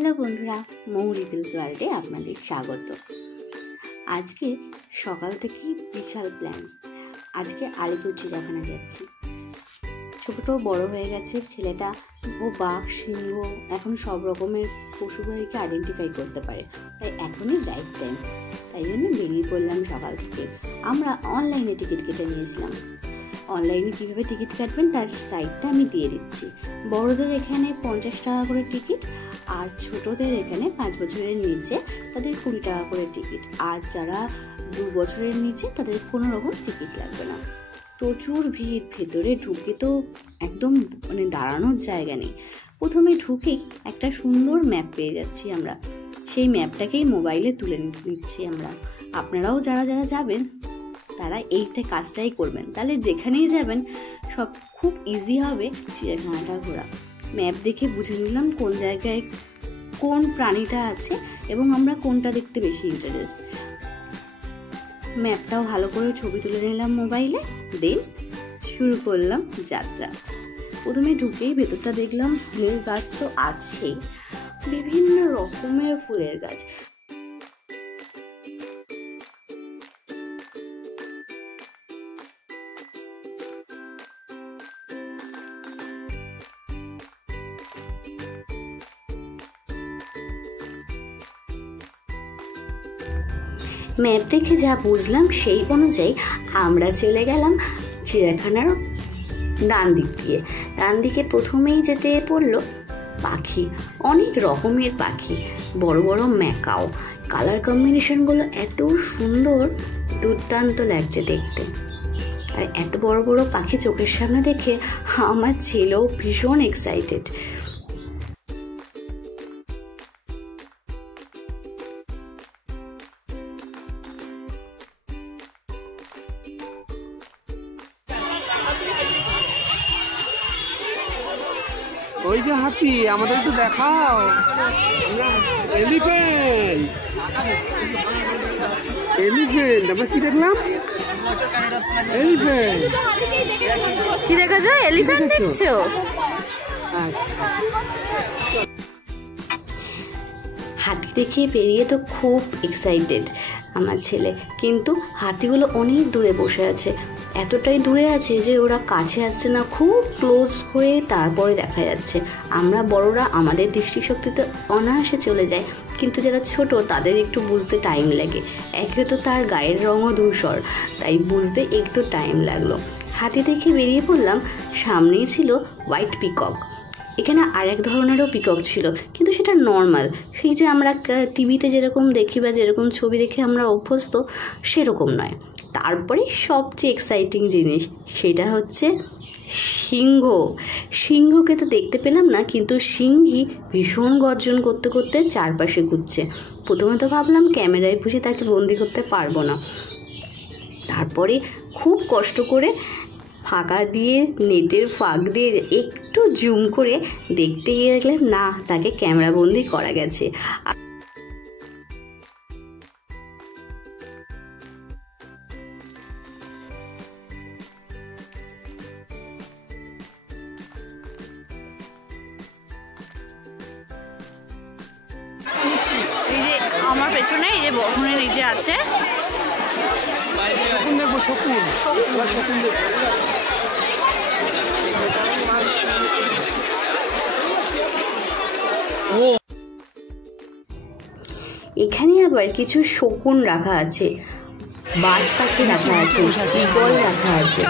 Hello বন্ধুরা, মৌরি feels ওয়ার্ল্ডে আপনাদের স্বাগত। আজকে সকাল থেকেই বিশাল প্ল্যান। আজকে আলিপুর চিড়িয়াখানা যাচ্ছি। ছোটো বড় হয়ে গেছে ছেলেটা, ও বাঘ, সিংহ এখন সব রকমের পশু পাখিকে আইডেন্টিফাই করতে পারে, তাই এখনই রাইট টাইম। তাই জন্য বেরিয়ে পড়লাম সকাল থেকে। আমরা অনলাইনে টিকিট কেটে নিয়েছিলাম। অনলাইনে কীভাবে টিকিট কাটবেন তার সাইটটা আমি দিয়ে দিচ্ছি। বড়দের এখানে 50 টাকা করে টিকিট, আর ছোটদের এখানে 5 বছরের নিচে তাদের 20 টাকা করে টিকিট, আর যারা 2 বছরের নিচে তাদের কোনো রকম টিকিট লাগবে না। প্রচুর ভিড়, ভেতরে ঢুকে তো একদম দাঁড়ানোর জায়গা নেই। প্রথমে ঢুকেই একটা সুন্দর ম্যাপ পেয়ে যাচ্ছি আমরা, সেই ম্যাপটাকেই মোবাইলে তুলে নিচ্ছি আমরা। আপনারাও যারা যারা যাবেন তারা এইটা কাজটাই করবেন, তাহলে যেখানেই যাবেন সব খুব ইজি হবে চিড়িয়াখানাটা ঘোরা। ম্যাপ দেখে বুঝে নিলাম কোন জায়গায় কোন প্রাণীটা আছে এবং আমরা কোনটা দেখতে বেশি ইন্টারেস্ট। ম্যাপটাও ভালো করে ছবি তুলে নিলাম মোবাইলে, দেন শুরু করলাম যাত্রা। প্রথমে ঢুকেই ভেতরটা দেখলাম ফুলের গাছ তো আছেই, বিভিন্ন রকমের ফুলের গাছ। ম্যাপ দেখে যা বুঝলাম সেই অনুযায়ী আমরা চলে গেলাম চিড়িয়াখানার ডান দিক দিয়ে। ডান দিকে প্রথমেই যেতে পড়লো পাখি, অনেক রকমের পাখি, বড় বড় ম্যাকাও। কালার কম্বিনেশনগুলো এত সুন্দর, দুর্দান্ত লাগছে দেখতে। আর এত বড় বড় পাখি চোখের সামনে দেখে আমার ছেলেও ভীষণ এক্সাইটেড। ওই যে হাতি, আমাদের একটু দেখাও। এলিফ্যান্ট, এলিফ্যান্ট আমরা কি দেখলাম? এলিফ্যান্ট। কি দেখেছো? এলিফ্যান্ট দেখছো? আচ্ছা। হাতি দেখে বেরিয়ে তো খুব এক্সাইটেড আমার ছেলে, কিন্তু হাতিগুলো অনেক দূরে বসে আছে। এতটাই দূরে আছে যে ওরা কাছে আসছে না, খুব ক্লোজ হয়ে তারপরে দেখা যাচ্ছে। আমরা বড়রা আমাদের দৃষ্টিশক্তিতে অনায়াসে চলে যায়, কিন্তু যারা ছোট তাদের একটু বুঝতে টাইম লাগে। একে তো তার গায়ের রঙও ধূসর, তাই বুঝতে একটু টাইম লাগলো। হাতি দেখে বেরিয়ে পড়লাম। সামনেই ছিল হোয়াইট পিকক। এখানে আরেক ধরনেরও পিকক ছিল, কিন্তু সেটা নর্মাল, সেই যে আমরা টিভিতে যেরকম দেখি বা যেরকম ছবি দেখে আমরা অভ্যস্ত সেরকম নয়। তারপরে সবচেয়ে এক্সাইটিং জিনিস সেটা হচ্ছে সিংহ। সিংহকে তো দেখতে পেলাম না, কিন্তু সিংহী ভীষণ গর্জন করতে করতে চারপাশে ঘুরছে। প্রথমে তো ভাবলাম ক্যামেরায় বুঝে তাকে বন্দি করতে পারবো না, তারপরে খুব কষ্ট করে ফাঁকা দিয়ে, নেটের ফাঁক দিয়ে একটু জুম করে দেখতে গিয়ে দেখলাম না, তাকে ক্যামেরা বন্দি করা গেছে। এই যে আমার পেছনে এই যে বহনের এই যে আছে, শকুন দেখবো, শকুন শকুন দেখবো। এখানে আবার কিছু শকুন রাখা আছে, বাজ পাখি রাখা আছে, ঈগল রাখা আছে,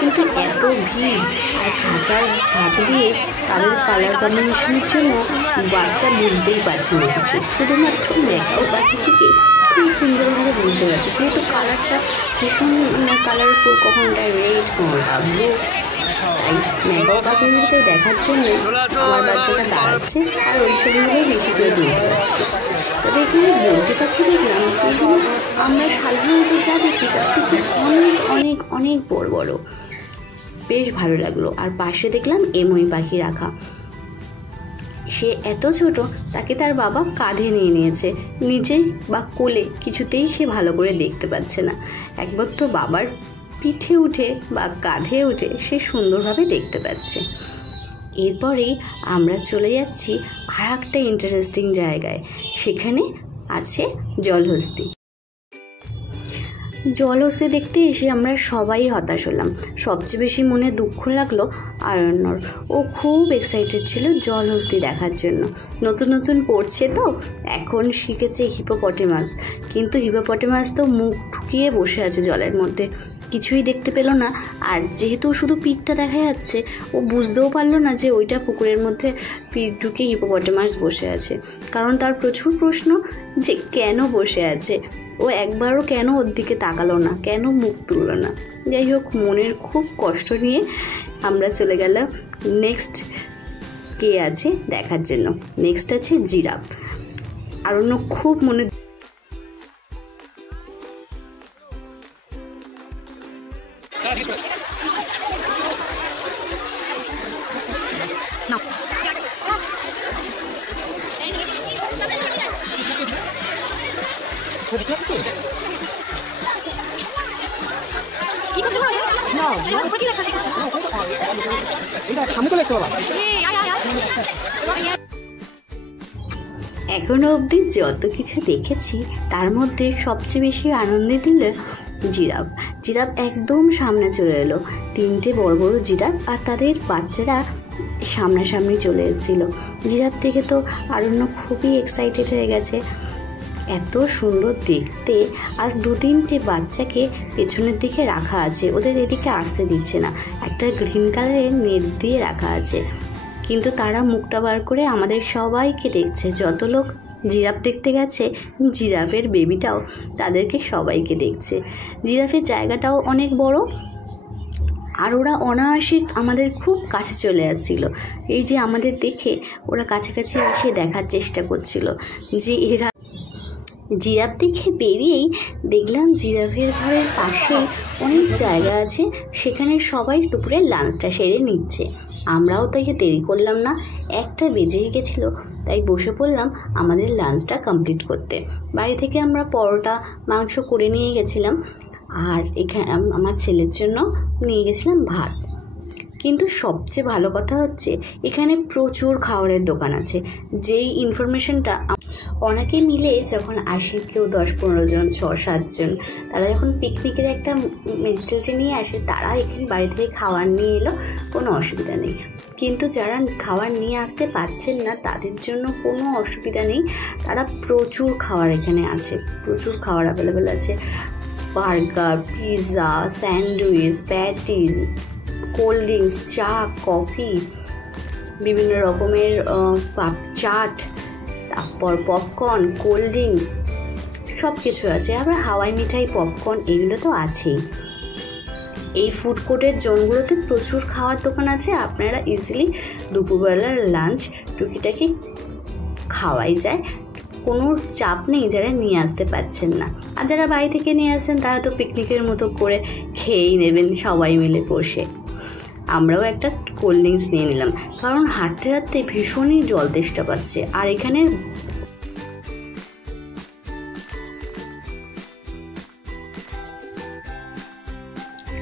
কিন্তু এত ভিড় আর খাঁচার ভাত দিয়ে তাদের কালার কম্বিনেশনের জন্য বাচ্চা বুঝতেই পারছি না কিছু। শুধুমাত্র ম্যাকাও পাখি থেকে খুব সুন্দরভাবে বুঝতে পারছি, যেহেতু কালারটা ভীষণ কালারফুল, কখনটা রেড, কোনটা ব্লু। তাই ম্যাকাও পাখিগুলোকে দেখার জন্য আমার বাচ্চাটা দাঁড়াচ্ছে আর ওই ছবিগুলোই বেশি করে তুলতে পারছি। তবে এখানে বন্দি পাখি দেখলাম যেগুলো আমরা সাধারণত যা দেখি তার থেকে অনেক অনেক অনেক বড় বড়, বেশ ভালো লাগলো। আর পাশে দেখলাম এমই পাখি রাখা, সে এত ছোট তাকে তার বাবা কাঁধে নিয়ে নিয়েছে, নিচে বা কোলে কিছুতেই সে ভালো করে দেখতে পাচ্ছে না। একবার তো বাবার পিঠে উঠে বা কাঁধে উঠে সে সুন্দরভাবে দেখতে পাচ্ছে। এরপরেই আমরা চলে যাচ্ছি আর একটা ইন্টারেস্টিং জায়গায়, সেখানে আছে জলহস্তি। জলহস্তি দেখতে এসে আমরা সবাই হতাশ হলাম। সবচেয়ে বেশি মনে দুঃখ লাগলো আরণ্যর। ও খুব এক্সাইটেড ছিল জলহস্তি দেখার জন্য। নতুন নতুন পড়ছে তো, এখন শিখেছে হিপোপটেমাস, কিন্তু হিপোপটেমাস তো মুখ ঢুকিয়ে বসে আছে জলের মধ্যে, কিছুই দেখতে পেল না। আর যেহেতু শুধু পিঠটা দেখা যাচ্ছে, ও বুঝতেও পারলো না যে ওইটা পুকুরের মধ্যে পিঠ ঢুকে হিপোপটেমাস বসে আছে। কারণ তার প্রচুর প্রশ্ন যে কেন বসে আছে, ও একবারও কেন ওর দিকে তাকালো না, কেন মুখ তুললো না। যাই হোক, মনের খুব কষ্ট নিয়ে আমরা চলে গেলাম নেক্সট কে আছে দেখার জন্য। নেক্সট আছে জিরাফ। আরণ্য খুব মনে এখনো অবধি যত কিছু দেখেছি তার মধ্যে সবচেয়ে বেশি আনন্দ দিল জিরাফ। জিরাফ একদম সামনে চলে এলো। 3টে বড় বড় জিরাফ আর তাদের বাচ্চারা সামনাসামনি চলে এসেছিল। জিরাফ থেকে তো আরণ্য খুবই এক্সাইটেড হয়ে গেছে, এত সুন্দর দেখতে। আর 2-3টে বাচ্চাকে পেছনের দিকে রাখা আছে, ওদের এদিকে আসতে দিচ্ছে না, একটা গ্রিন কালারের নেট দিয়ে রাখা আছে। কিন্তু তারা মুখটা বার করে আমাদের সবাইকে দেখছে। যত লোক জিরাফ দেখতে গেছে, জিরাফের বেবিটাও তাদেরকে সবাইকে দেখছে। জিরাফের জায়গাটাও অনেক বড়, আর ওরা অনায়াসে আমাদের খুব কাছে চলে আসছিল। এই যে আমাদের দেখে ওরা কাছাকাছি এসে দেখার চেষ্টা করছিল যে এরা। জিরাফ দেখে বেরিয়েই দেখলাম জিরাফের ঘরের পাশেই অনেক জায়গা আছে, সেখানে সবাই দুপুরের লাঞ্চটা সেরে নিচ্ছে। আমরাও তাই দেরি করলাম না, 1টা বেজে গেছিলো, তাই বসে পড়লাম আমাদের লাঞ্চটা কমপ্লিট করতে। বাড়ি থেকে আমরা পরোটা মাংস করে নিয়ে গেছিলাম, আর এখানে আমার ছেলের জন্য নিয়ে গেছিলাম ভাত। কিন্তু সবচেয়ে ভালো কথা হচ্ছে এখানে প্রচুর খাবারের দোকান আছে। যেই ইনফরমেশনটা অনেকে মিলে যখন আসে, কেউ 10-15 জন, 6-7 জন, তারা যখন পিকনিকের একটা মেন্টালিটি নিয়ে আসে, তারা এখানে বাড়ি থেকে খাবার নিয়ে এলো, কোনো অসুবিধা নেই। কিন্তু যারা খাবার নিয়ে আসতে পারছেন না তাদের জন্য কোনো অসুবিধা নেই, তারা প্রচুর খাবার এখানে আছে, প্রচুর খাবার অ্যাভেলেবেল আছে। Burger, pizza, sandwich, patties, cold drinks, চা, কফি, বিভিন্ন রকমের চাট, তারপর পপকর্ন, কোল্ড ড্রিঙ্কস, সব কিছু আছে। আবার হাওয়াই মিঠাই, পপকর্ন, এগুলো তো আছেই। এই ফুড কোর্টের জোনগুলোতে প্রচুর খাওয়ার দোকান আছে। আপনারা ইজিলি দুপুরবেলার লাঞ্চ টুকিটাকি খাওয়াই যায়, কোনো চাপ নেই যারা নিয়ে আসতে পারছেন না। আর যারা বাড়ি থেকে নিয়ে আসেন তারা তো পিকনিকের মতো করে খেয়েই নেবেন সবাই মিলে বসে। আমরাও একটা কোল্ড ড্রিঙ্কস নিয়ে নিলাম, কারণ হাঁটতে হাঁটতে ভীষণই জল তেষ্টা পাচ্ছে। আর এখানে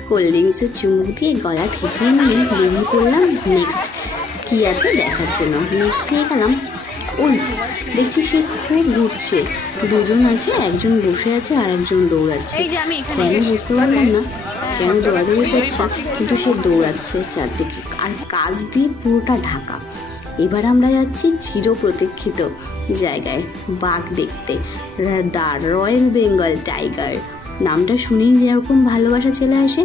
কোল্ড ড্রিঙ্কসের চুমুক দিয়ে গলা ভিজিয়ে নিয়ে বেরিয়ে পড়লাম নেক্সট কী আছে দেখার জন্য। নেক্সট পেয়ে গেলাম উলফ। দেখছি সে খুব ঘুরছে, 2জন আছে, একজন বসে আছে আর একজন দৌড়াচ্ছে। কেন বুঝতে পারলাম না কেন দৌড়াদৌড়ি করছে, কিন্তু সে দৌড়াচ্ছে চারদিকে, আর কাজ দিয়ে পুরোটা ঢাকা। এবার আমরা যাচ্ছি চির প্রতীক্ষিত জায়গায়, বাঘ দেখতে। দ্য রয়্যাল বেঙ্গল টাইগার নামটা শুনেই যেরকম ভালোবাসা চলে আসে,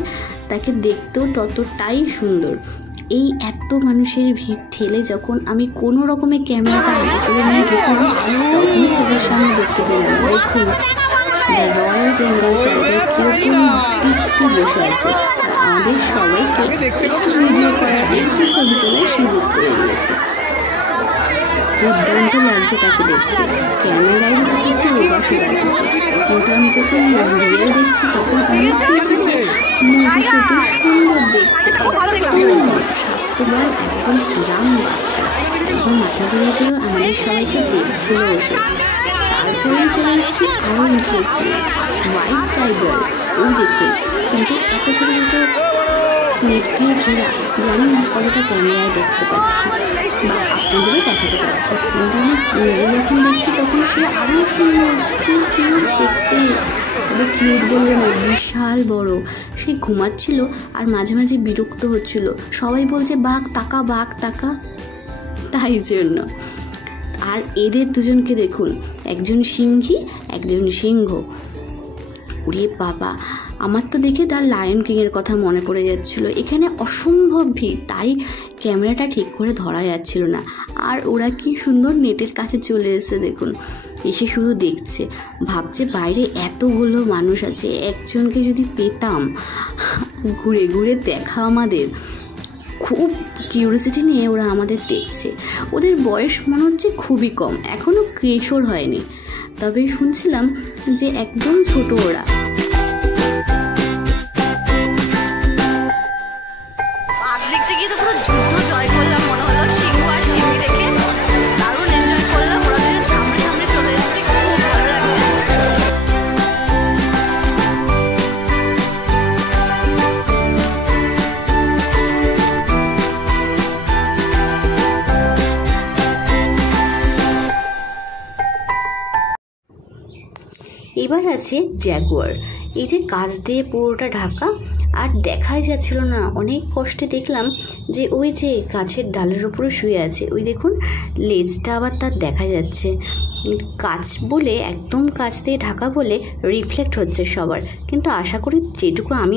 তাকে দেখতেও ততটাই সুন্দর। এই এত মানুষের ভিড় ঠেলে যখন আমি কোনো রকমের ক্যামেরাটা হাতে করে নিয়ে ঢুকলাম, তখনই চোখের সামনে দেখতে পেলাম, দেখুন দ্য রয়্যাল বেঙ্গল টাইগার কিরকম দিকটি বসে আছে। আমাদের সবাইকে একটু ভিডিও করার, একটু ছবি তোলার সুযোগ করে দিয়েছে। দুর্দান্ত লাগছে তাকে দেখতে, ক্যামেরায় তাকে একটু উপাসে লাগছে, কিন্তু আমি যখন রিয়েল দেখছি তখন অনেক মধুসূদন সুন্দর দেখতে, স্বাস্থ্যবান, একদম হিরাম বাঘটা, একদম মাথা ঘুরে গেলেও আমাদের সবাইকে দেখছিল এসে। তারপরে চলে এসেছি আরও ইন্টারেস্টিং হোয়াইট টাইগার। ওই দেখুন, কিন্তু এত ছোটো ছোটো নেট দিয়ে ঘেরা, জানি না কতটা ক্যামেরায় দেখতে পাচ্ছি বা আপনাদেরও দেখাতে পারছি, কিন্তু আমি ফোনে যখন দেখছি তখন সে আরও সুন্দর, কি কিউট দেখতে। তবে কিউট বলবে না, বিশাল বড়। সে ঘুমাচ্ছিল আর মাঝে মাঝে বিরক্ত হচ্ছিল, সবাই বলছে বাঘ তাকা, বাঘ তাকা, তাই জন্য। আর এদের দুজনকে দেখুন, একজন সিংহী, একজন সিংহ। ওরে বাবা, আমার তো দেখে তার লায়ন কিংয়ের কথা মনে পড়ে যাচ্ছিল। এখানে অসম্ভব ভিড়, তাই ক্যামেরাটা ঠিক করে ধরা যাচ্ছিল না। আর ওরা কি সুন্দর নেটের কাছে চলে এসে দেখুন, এসে শুধু দেখছে, ভাবছে বাইরে এতগুলো মানুষ আছে, একজনকে যদি পেতাম। ঘুরে ঘুরে দেখা আমাদের, খুব কিউরিয়াসিটি নিয়ে ওরা আমাদের দেখছে। ওদের বয়স মনে হচ্ছে খুবই কম, এখনও কিশোর হয়নি, তবে শুনছিলাম যে একদম ছোট ওরা। দেখতে গিয়ে তো পুরো যুদ্ধ জয় করলাম মনে হলো, সিংহ আর সিংহী দেখে দারুণ এনজয় করলাম। ওরা দুজন সামনে সামনে চলে এসেছে, খুব ভালো লাগছে। এবার আছে জ্যাগুয়ার। এই যে কাঁচ দিয়ে পুরোটা ঢাকা, আর দেখাই যাচ্ছিল না, অনেক কষ্টে দেখলাম যে ওই যে গাছের ডালের উপরে শুয়ে আছে। ওই দেখুন লেজটা আবার তার দেখা যাচ্ছে, কাঁচ বলে একদম কাঁচ দিয়ে ঢাকা বলে রিফ্লেক্ট হচ্ছে সবার, কিন্তু আশা করি যেটুকু আমি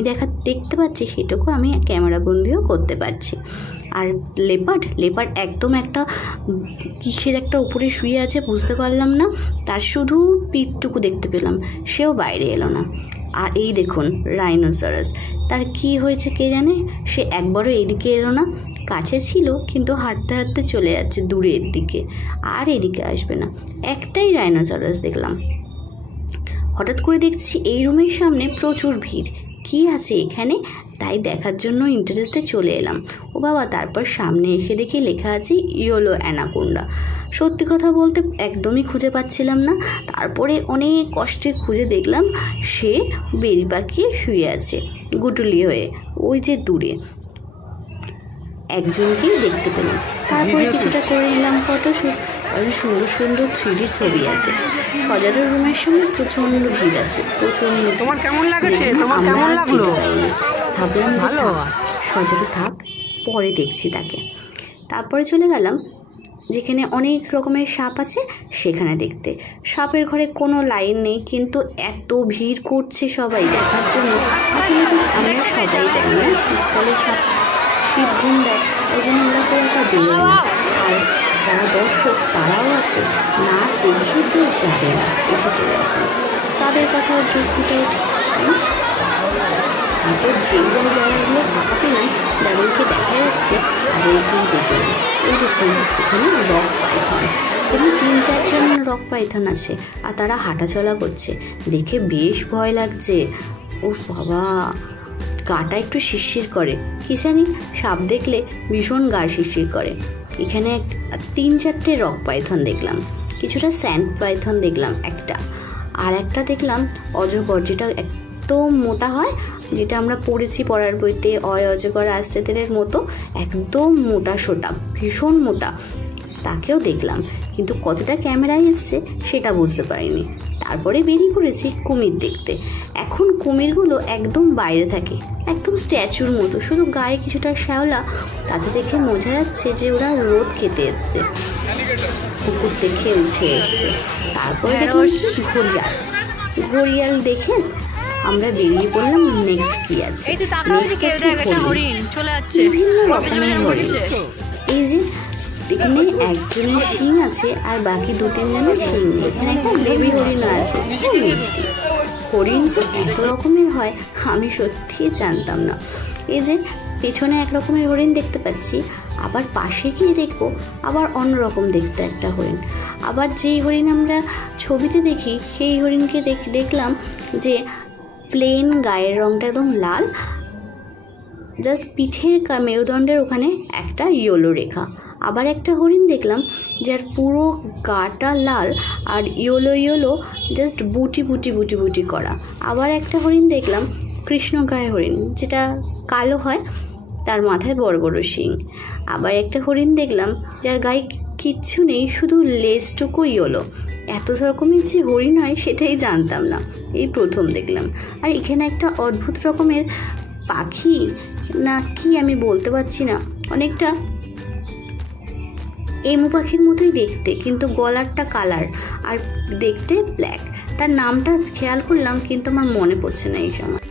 দেখতে পাচ্ছি সেটুকু আমি ক্যামেরা বন্দিও করতে পারছি। আর লেপার্ড একদম একটা কিসের একটা উপরে শুয়ে আছে, বুঝতে পারলাম না, তার শুধু পিঠটুকু দেখতে পেলাম, সেও বাইরে এলো না। আর এই দেখুন রাইনোসরাস, তার কি হয়েছে কে জানে, সে একবারও এদিকে এলো না, কাছে ছিল কিন্তু হাঁটতে হাঁটতে চলে যাচ্ছে দূরের দিকে, আর এদিকে আসবে না। একটাই রাইনোসরাস দেখলাম। হঠাৎ করে দেখছি এই রুমের সামনে প্রচুর ভিড়, কি আছে এখানে, তাই দেখার জন্য ইন্টারেস্টে চলে এলাম। ও বাবা, তারপর সামনে এসে দেখি লেখা আছে ইয়েলো অ্যানাকোন্ডা। সত্যি কথা বলতে একদমই খুঁজে পাচ্ছিলাম না, তারপরে অনেক কষ্টে খুঁজে দেখলাম সে বেরি পাকিয়ে শুয়ে আছে গুটুলি হয়ে, ওই যে দূরে একজনকেই দেখতে পেলাম। তারপরে কিছুটা করে নিলাম ফটোশ্যুট, অনেক সুন্দর সুন্দর 3D ছবি আছে। সজারু রুমের সামনে প্রচন্ড ভিড় আছে, প্রচন্ড। তোমার কেমন লাগছে? তোমার কেমন লাগলো? ভাবলাম ভালো, সজারু থাক, পরে দেখছি তাকে। তারপরে চলে গেলাম যেখানে অনেক রকমের সাপ আছে সেখানে দেখতে। সাপের ঘরে কোনো লাইন নেই, কিন্তু এত ভিড় করছে সবাই দেখার জন্য। আসলে আমরা সবাই জানি না শীতকালে সাপ শীত ঘুম দেয়, ওই জন্য আমরা খুব একটা বেরোই না। আর যারা দর্শক তারাও আছে, না দেখে তো যাবে না, দেখে চলে যাবে, তাদের কথাও যোগ ফুটে ওঠে। তারপর যেই জায়গাগুলো ফাঁকা পেলাম যাদেরকে দেখা যাচ্ছে তাদেরকেই দেখলাম। এই দেখুন এখানে রক পাইথন, এখানে 3-4জন রক পাইথন আছে, আর তারা হাঁটাচলা করছে, দেখে বেশ ভয় লাগছে। ও বাবা, গাটা একটু শিরশির করে, কি জানি সাপ দেখলে ভীষণ গা শিরশির করে। এখানে 3-4টে রক পাইথন দেখলাম, কিছুটা স্যান্ড পাইথন দেখলাম একটা, আর একটা দেখলাম অজগর, যেটা একদম মোটা হয়, যেটা আমরা পড়েছি পড়ার বইতে, অজগর আসছেদের মতো একদম মোটা সোটা, ভীষণ মোটা, তাকেও দেখলাম, কিন্তু কতটা ক্যামেরায় এসছে সেটা বুঝতে পারিনি। তারপরে বেরিয়ে পড়েছি কুমির দেখতে। এখন কুমিরগুলো একদম বাইরে থাকে, একদম স্ট্যাচুর মতো, শুধু গায়ে কিছুটা শ্যাওলা, তাতে দেখে বোঝা যাচ্ছে যে ওরা রোদ খেতে এসছে, পুকুর থেকে উঠে এসছে। তারপরে দেখুন ঘড়িয়াল দেখে আমরা বেরিয়ে পড়লাম নেক্সট কি আছে। নেক্সট আছে হরিণ, বিভিন্ন রকমের হরিণ। এই যে এখানে একজনের শিং আছে আর বাকি 2-3জনের শিং নেই। এখানে একটা বেবি হরিণও আছে, খুব মিষ্টি। হরিণ যে এত রকমের হয় আমি সত্যিই জানতাম না। এই যে পেছনে এক রকমের হরিণ দেখতে পাচ্ছি, আবার পাশে গিয়ে দেখবো আবার অন্যরকম দেখতে একটা হরিণ। আবার যেই হরিণ আমরা ছবিতে দেখি সেই হরিণকে দেখলাম যে প্লেন, গায়ের রঙটা একদম লাল, জাস্ট পিঠের মেরুদণ্ডের ওখানে একটা ইয়েলো রেখা। আবার একটা হরিণ দেখলাম যার পুরো গাটা লাল আর ইয়েলো জাস্ট বুটি বুটি বুটি বুটি করা। আবার একটা হরিণ দেখলাম কৃষ্ণকায় হরিণ, যেটা কালো হয়, তার মাথায় বড় বড় শিং। আবার একটা হরিণ দেখলাম যার গায়ে কিচ্ছু নেই, শুধু লেজটুকুই হলো। এত রকমের যে হরিণ হয় সেটাই জানতাম না, এই প্রথম দেখলাম। আর এখানে একটা অদ্ভুত রকমের পাখি না কি আমি বলতে পারছি না, অনেকটা এমু পাখির মতোই দেখতে, কিন্তু গলারটা কালার আর দেখতে ব্ল্যাক। তার নামটা খেয়াল করলাম কিন্তু আমার মনে পড়ছে না এই সময়।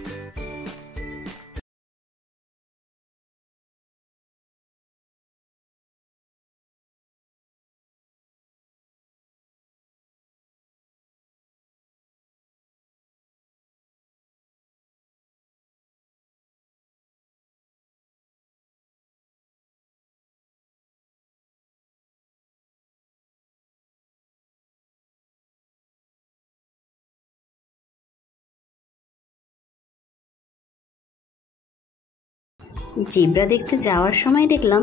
জেব্রা দেখতে যাওয়ার সময় দেখলাম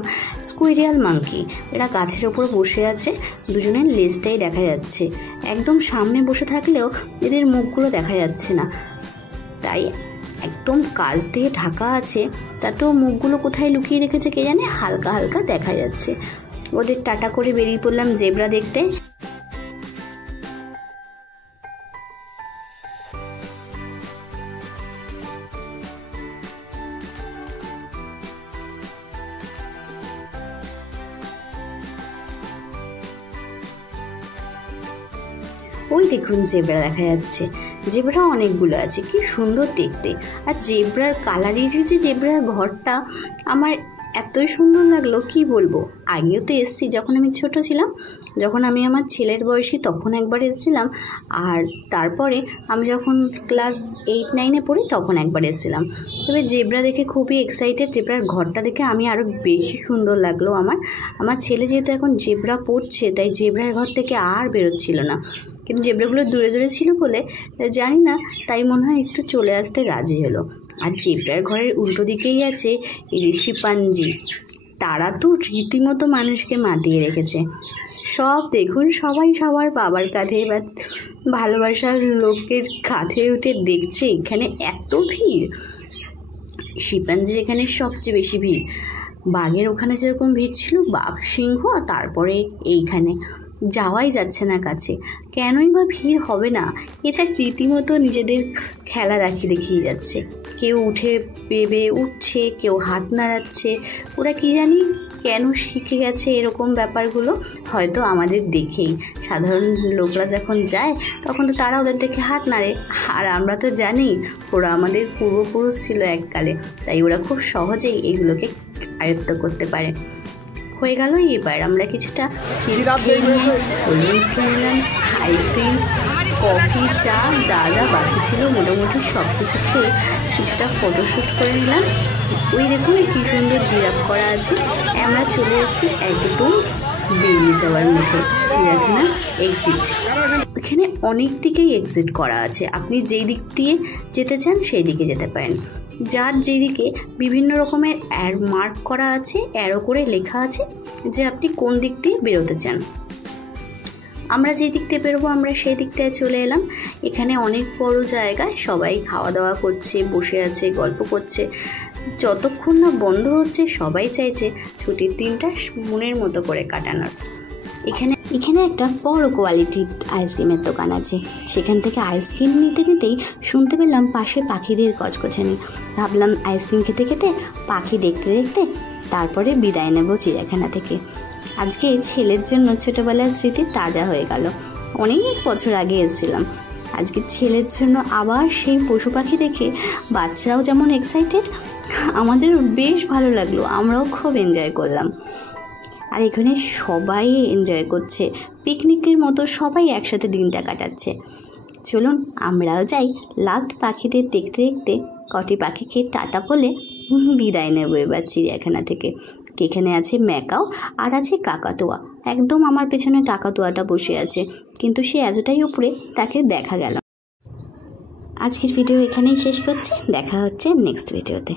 স্কুইরিয়াল মাঙ্কি, এরা গাছের ওপর বসে আছে, দুজনের লেজটাই দেখা যাচ্ছে। একদম সামনে বসে থাকলেও এদের মুখগুলো দেখা যাচ্ছে না, তাই একদম কাছ দিয়ে ঢাকা আছে, তাতেও মুখগুলো কোথায় লুকিয়ে রেখেছে কে জানে, হালকা হালকা দেখা যাচ্ছে। ওদের টাটা করে বেরিয়ে পড়লাম জেব্রা দেখতে। ওই দেখুন জেব্রা দেখা যাচ্ছে, জেব্রা অনেকগুলো আছে, কি সুন্দর দেখতে। আর জেব্রার কালারেরই যে জেব্রার ঘরটা আমার এতই সুন্দর লাগলো, কি বলবো। আগেও তো এসেছি যখন আমি ছোট ছিলাম, যখন আমি আমার ছেলের বয়সী তখন একবার এসেছিলাম, আর তারপরে আমি যখন ক্লাস 8-9-এ পড়ি তখন একবার এসেছিলাম। তবে জেব্রা দেখে খুবই এক্সাইটেড, জেব্রার ঘরটা দেখে আমি আরও বেশি সুন্দর লাগলো। আমার ছেলে যেহেতু এখন জেব্রা পড়ছে, তাই জেব্রার ঘর থেকে আর বেরোচ্ছিল না, কিন্তু জেব্রাগুলো দূরে দূরে ছিল বলে জানি না, তাই মনে হয় একটু চলে আসতে রাজি হলো। আর জেব্রার ঘরের উল্টো দিকেই আছে শিম্পাঞ্জি, তারা তো রীতিমতো মানুষকে মাতিয়ে রেখেছে। সব দেখুন, সবাই সবার বাবার কাঁধে বা ভালোবাসার লোকের কাঁধে উঠে দেখছে। এখানে এত ভিড়, শিম্পাঞ্জির এখানে সবচেয়ে বেশি ভিড়। বাঘের ওখানে যেরকম ভিড় ছিল, বাঘ, সিংহ, তারপরে এইখানে যাওয়াই যাচ্ছে না কাছে। কেনই বা ভিড় হবে না, এটা রীতিমতো নিজেদের খেলা দেখিয়ে যাচ্ছে। কেউ উঠে বেবে উঠছে, কেউ হাত নাড়াচ্ছে। ওরা কি জানি কেন শিখে গেছে এরকম ব্যাপারগুলো, হয়তো আমাদের দেখেই। সাধারণ লোকরা যখন যায় তখন তো তারা ওদের দেখে হাত নাড়ে, আর আমরা তো জানি ওরা আমাদের পূর্বপুরুষ ছিল এককালে, তাই ওরা খুব সহজেই এগুলোকে আয়ত্ত করতে পারে। হয়ে গেল। এবার আমরা কিছুটা চিপস খেয়ে নিয়ে কোল্ড ড্রিঙ্কস খেয়ে নিলাম, আইসক্রিম, কফি, চা, যা যা বাকি ছিল মোটামুটি সব কিছু খেয়ে কিছুটা ফটোশ্যুট করে নিলাম। ওই দেখুন কি সুন্দর জিরাফ করা আছে। আমরা চলে এসেছি একদম বেরিয়ে যাওয়ার মুখে, চিড়িয়াখানা এক্সিট। এখানে অনেক দিকেই এক্সিট করা আছে, আপনি যেই দিক দিয়ে যেতে চান সেই দিকে যেতে পারেন। যার যেদিকে বিভিন্ন রকমের মার্ক করা আছে, অ্যারো করে লেখা আছে যে আপনি কোন দিক দিয়ে বেরোতে চান। আমরা যে দিক দিয়ে বেরোবো আমরা সেই দিকটায় চলে এলাম। এখানে অনেক বড় জায়গায় সবাই খাওয়া দাওয়া করছে, বসে আছে, গল্প করছে। যতক্ষণ না বন্ধ হচ্ছে সবাই চাইছে ছুটির দিনটা মনের মতো করে কাটানোর। এখানে একটা বড় কোয়ালিটির আইসক্রিমের দোকান আছে, সেখান থেকে আইসক্রিম নিতেই শুনতে পেলাম পাশে পাখিদের কচকচানি। ভাবলাম আইসক্রিম খেতে খেতে পাখি দেখতে দেখতে তারপরে বিদায় নেব চিড়িয়াখানা থেকে। আজকে ছেলের জন্য ছোটোবেলার স্মৃতি তাজা হয়ে গেল। অনেক বছর আগে এসেছিলাম, আজকে ছেলের জন্য আবার সেই পশু পাখি দেখে বাচ্চারাও যেমন এক্সাইটেড, আমাদের বেশ ভালো লাগলো, আমরাও খুব এনজয় করলাম। আর এখানে সবাই এনজয় করছে, পিকনিকের মতো সবাই একসাথে দিনটা কাটাচ্ছে। চলুন আমরাও যাই, লাস্ট পাখিদের দেখতে দেখতে কটি পাখিকে টাটা বলে বিদায় নেব এবার চিড়িয়াখানা থেকে। এখানে আছে ম্যাকাও আর আছে কাকাতুয়া, একদম আমার পেছনে কাকাতুয়াটা বসে আছে, কিন্তু সে এতটাই উপরে তাকে দেখা গেল। আজকের ভিডিও এখানেই শেষ করছি, দেখা হচ্ছে নেক্সট ভিডিওতে।